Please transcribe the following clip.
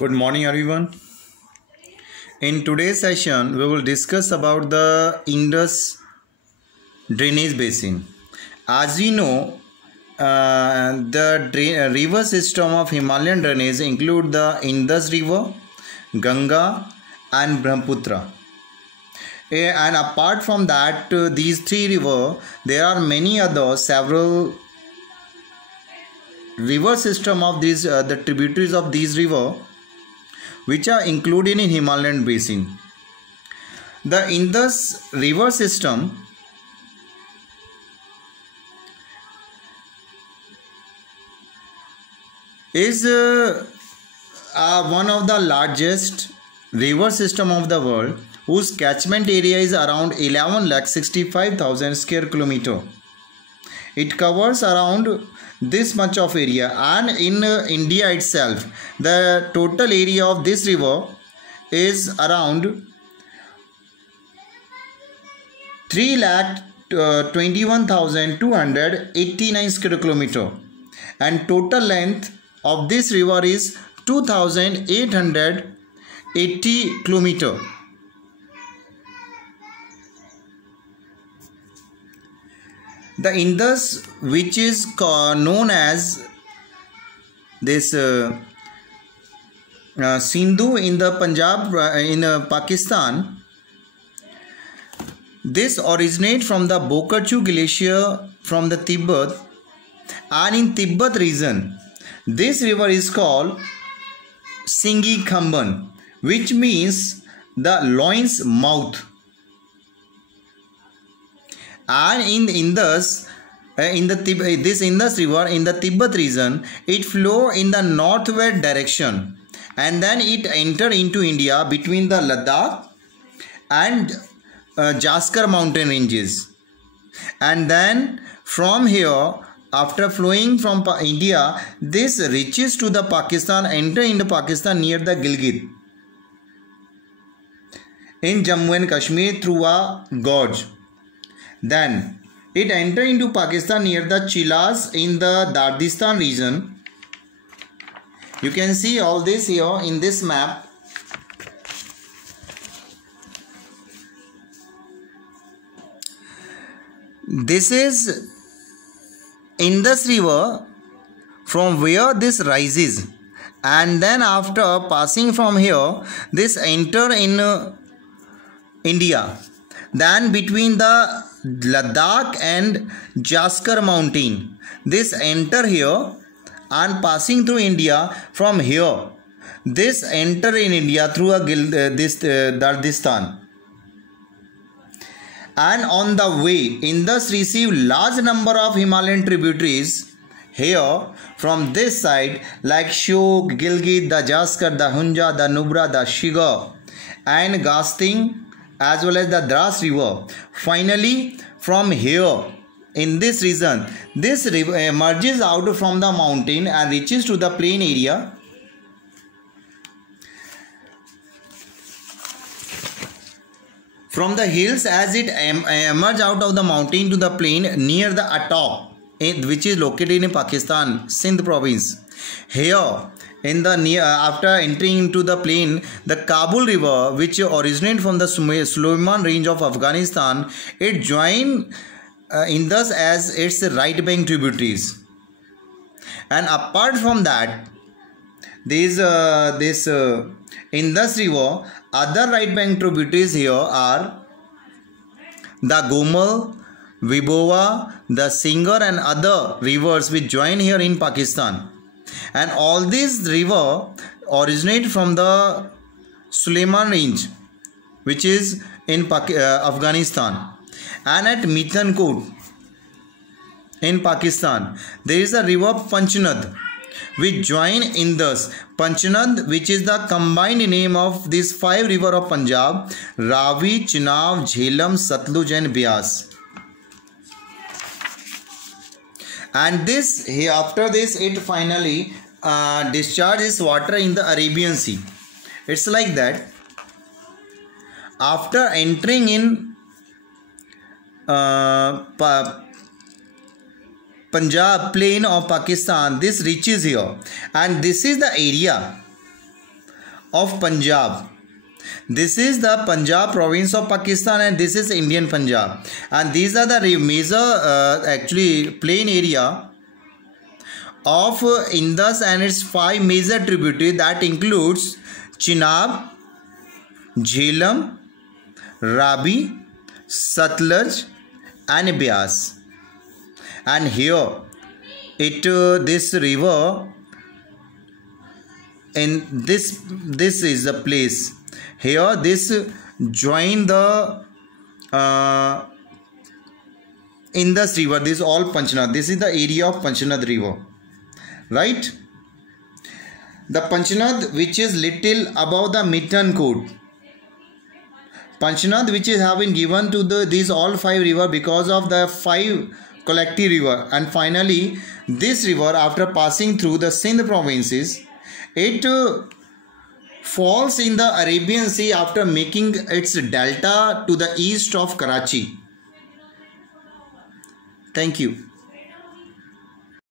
Good morning, everyone. In today's session, we will discuss about the Indus drainage basin. As we know, the river system of Himalayan drainage include the Indus River, Ganga, and Brahmaputra. And apart from that, these three rivers, there are many other several river system of these the tributaries of these river, which are included in Himalayan basin. The Indus river system is one of the largest river system of the world, whose catchment area is around 11,65,000 square kilometer. It covers around this much of area, and in India itself, the total area of this river is around 3,21,289 square kilometer, and total length of this river is 2,880 kilometer. The Indus, which is known as this Sindhu in the Punjab in Pakistan, this originates from the Bokachu glacier from the Tibet, and in Tibet region this river is called Singi Khamban, which means the loin's mouth. And in Indus, this Indus river in the Tibet region, it flow in the northward direction, and then it enter into India between the Ladakh and Jaskar mountain ranges, and then from here, after flowing from India, this reaches to the Pakistan, enter into Pakistan near the Gilgit in Jammu and Kashmir through a gorge. Then it enter into Pakistan near the Chilas in the Dardistan region. You can see all this here in this map. This is Indus river from where this rises, and then after passing from here, this enter in India. Then between the Ladakh and Jaskar mountain, this enter here, and passing through India from here, this enter in India through Dardistan. And on the way, Indus receive large number of Himalayan tributaries here from this side, like Shyok, Gilgit, the Jaskar, the Hunja, the Nubra, the Shiga, and Gasting, as well as the Dras river. Finally, from here in this region, this river emerges out from the mountain and reaches to the plain area. From the hills, as it emerges out of the mountain to the plain near the Attock, which is located in Pakistan, Sindh province. Here, in the after entering into the plain, the Kabul river, which originates from the Sulayman range of Afghanistan, it joins Indus as its right bank tributaries. And apart from that, this Indus river, other right bank tributaries here are the Gomal, Vibhova, the Singer, and other rivers which join here in Pakistan. And all these rivers originate from the Sulayman range, which is in Afghanistan. And at Mithankot in Pakistan, there is a river Panchnad, which join Indus. Panchnad, which is the combined name of these five rivers of Punjab: Ravi, Chenab, Jhelum, Satluj, and Beas. And this after this, it finally discharges water in the Arabian Sea. It's like that. After entering in Punjab plain of Pakistan, this reaches here, and this is the area of Punjab. This is the Punjab province of Pakistan, and this is Indian Punjab. And these are the major actually plain area of Indus and its 5 major tributaries, that includes Chenab, Jhelum, Ravi, Satluj and Beas. And here this river, in this is the place. Here this join the Indus river. This is all Panchnath. This is the area of Panchnath river, right? The Panchnath, which is little above the Mithankot. Panchnath, which is have been given to these all 5 river because of the 5 collective river. And finally this river, after passing through the Sindh provinces, it falls in the Arabian Sea after making its delta to the east of Karachi. Thank you.